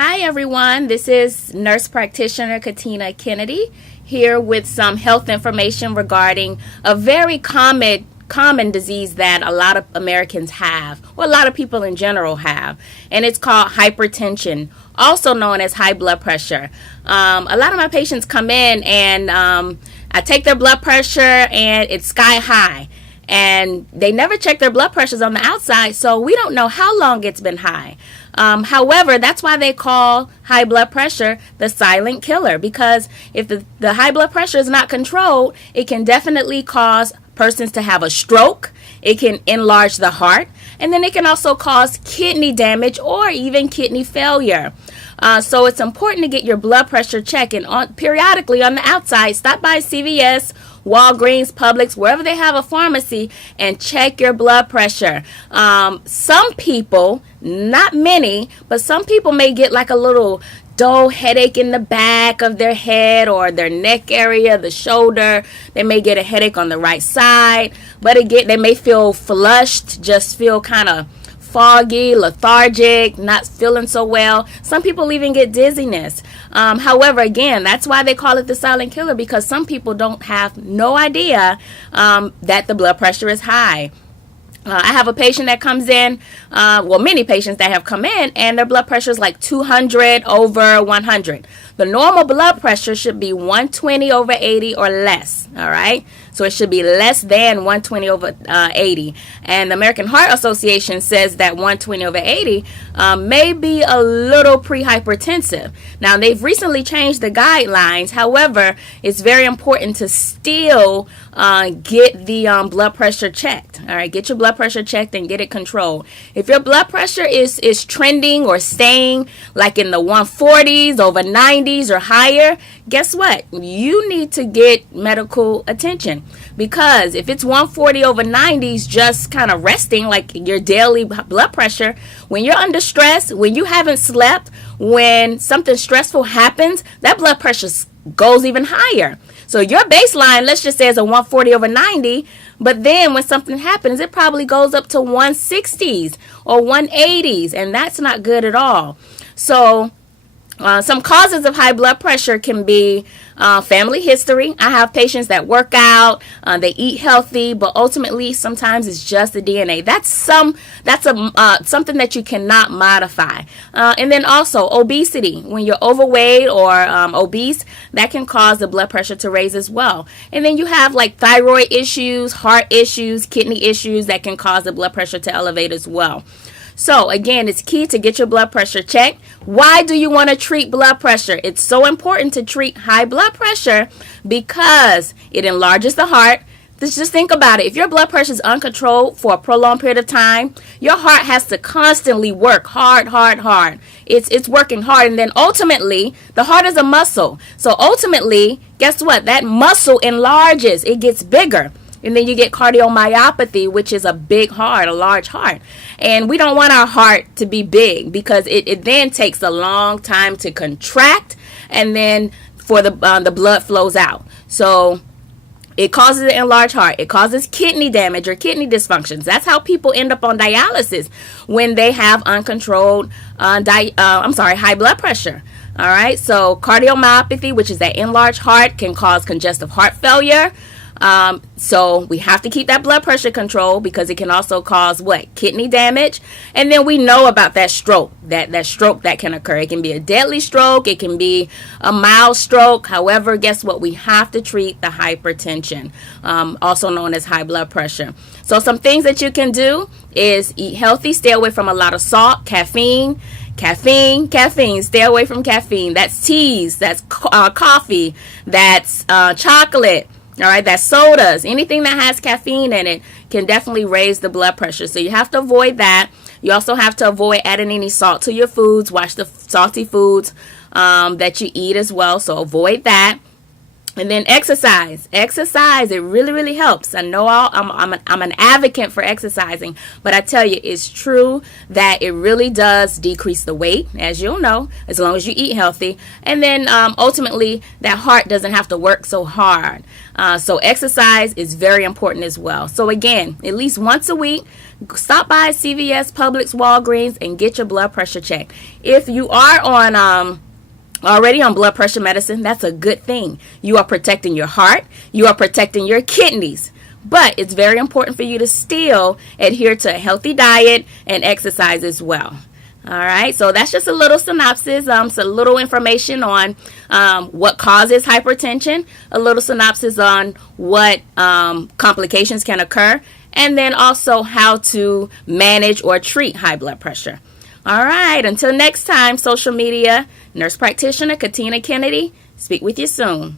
Hi everyone, this is Nurse Practitioner Katina here with some health information regarding a very common disease that a lot of Americans have, or a lot of people in general have, and it's called hypertension, also known as high blood pressure. A lot of my patients come in and I take their blood pressure and it's sky high. And they never check their blood pressures on the outside, so we don't know how long it's been high. However, that's why they call high blood pressure the silent killer, because if the high blood pressure is not controlled, it can definitely cause persons to have a stroke. It can enlarge the heart, and then it can also cause kidney damage or even kidney failure. So it's important to get your blood pressure checked, and periodically on the outside, stop by CVS, Walgreens, Publix, wherever they have a pharmacy, and check your blood pressure. Some people, not many, but some people may get like a little dull headache in the back of their head or their neck area, the shoulder. They may get a headache on the right side, but again, they may feel flushed, just feel kind of foggy, lethargic, not feeling so well. Some people even get dizziness. However, again, that's why they call it the silent killer, because some people don't have no idea that the blood pressure is high. I have a patient that comes in, many patients that have come in, and their blood pressure is like 200 over 100. The normal blood pressure should be 120 over 80 or less, all right? So it should be less than 120 over 80. And the American Heart Association says that 120 over 80 may be a little pre-hypertensive. Now, they've recently changed the guidelines. However, it's very important to still get the blood pressure checked. All right, get your blood pressure checked and get it controlled. If your blood pressure is trending or staying like in the 140s, over 90s or higher, guess what? You need to get medical attention, because if it's 140 over 90s just kind of resting like your daily blood pressure, when you're under stress, when you haven't slept, when something stressful happens, that blood pressure goes even higher. So your baseline, let's just say, is a 140 over 90, but then when something happens, it probably goes up to 160s or 180s, and that's not good at all. So some causes of high blood pressure can be family history. I have patients that work out, they eat healthy, but ultimately sometimes it's just the DNA. That's something that you cannot modify. And then also obesity. When you're overweight or obese, that can cause the blood pressure to raise as well. And then you have like thyroid issues, heart issues, kidney issues that can cause the blood pressure to elevate as well. So again, it's key to get your blood pressure checked. Why do you want to treat blood pressure? It's so important to treat high blood pressure because it enlarges the heart. Just think about it. If your blood pressure is uncontrolled for a prolonged period of time, your heart has to constantly work hard. It's working hard, and then ultimately, the heart is a muscle. So ultimately, guess what? That muscle enlarges. It gets bigger. And then you get cardiomyopathy, which is a big heart, a large heart. And we don't want our heart to be big, because it then takes a long time to contract, and then for the blood flows out. So it causes an enlarged heart. It causes kidney damage or kidney dysfunctions. That's how people end up on dialysis when they have uncontrolled high blood pressure. All right. So cardiomyopathy, which is that enlarged heart, can cause congestive heart failure. So we have to keep that blood pressure controlled, because it can also cause kidney damage. And then we know about that stroke, that stroke that can occur. It can be a deadly stroke. It can be a mild stroke. However, guess what? We have to treat the hypertension, also known as high blood pressure. So some things that you can do is eat healthy, stay away from a lot of salt, caffeine. Stay away from caffeine. That's teas, that's coffee, that's chocolate. All right, that's sodas. Anything that has caffeine in it can definitely raise the blood pressure. So you have to avoid that. You also have to avoid adding any salt to your foods. Watch the salty foods that you eat as well. So avoid that. And then exercise. Exercise, it really, really helps. I know I'm an advocate for exercising, but I tell you, it's true that it really does decrease the weight, as you'll know, as long as you eat healthy. And then ultimately, that heart doesn't have to work so hard. So exercise is very important as well. So again, at least once a week, stop by CVS, Publix, Walgreens, and get your blood pressure checked. If you are on already on blood pressure medicine, that's a good thing. You are protecting your heart. You are protecting your kidneys. But it's very important for you to still adhere to a healthy diet and exercise as well. All right, so that's just a little synopsis, some little information on what causes hypertension, a little synopsis on what complications can occur, and then also how to manage or treat high blood pressure. All right, until next time, social media, nurse practitioner Katina Kennedy. Speak with you soon.